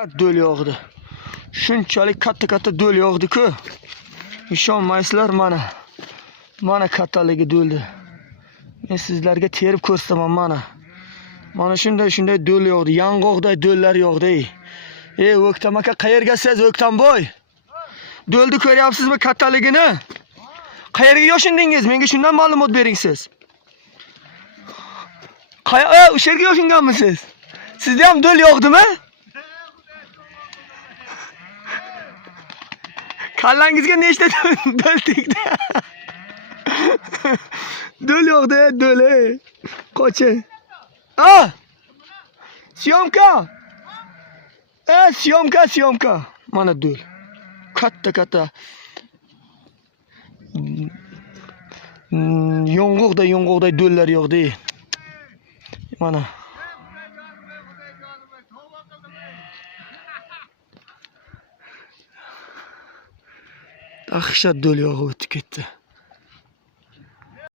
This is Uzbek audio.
Do'l yog'di. Shunchalik katta do'l yog'di-ku. Ishonmaysizlar mana. Mana kattaligi do'ldi. Men sizlarga terib ko'rsataman mana. Mana shunday do'l yog'di. Yong'oqday do'llar yog'di. O'ktam aka, qayergasiz O'ktamboy? Do'lni ko'ryapsizmi kattaligini? Qayerga yoshindingiz? Menga shundan ma'lumot bering siz. O'sha yerga yoshinganmisiz? Sizda ham do'l yog'dimi? Kallangizga nechta do'l tegdi? Do'l yog'di, do'l. Qochi. Syomka. Syomka. Mana do'l. Katta. Yong'oqday do'llar yog'di. Mana. Dahshat do'l yog'ib o'tib ketdi.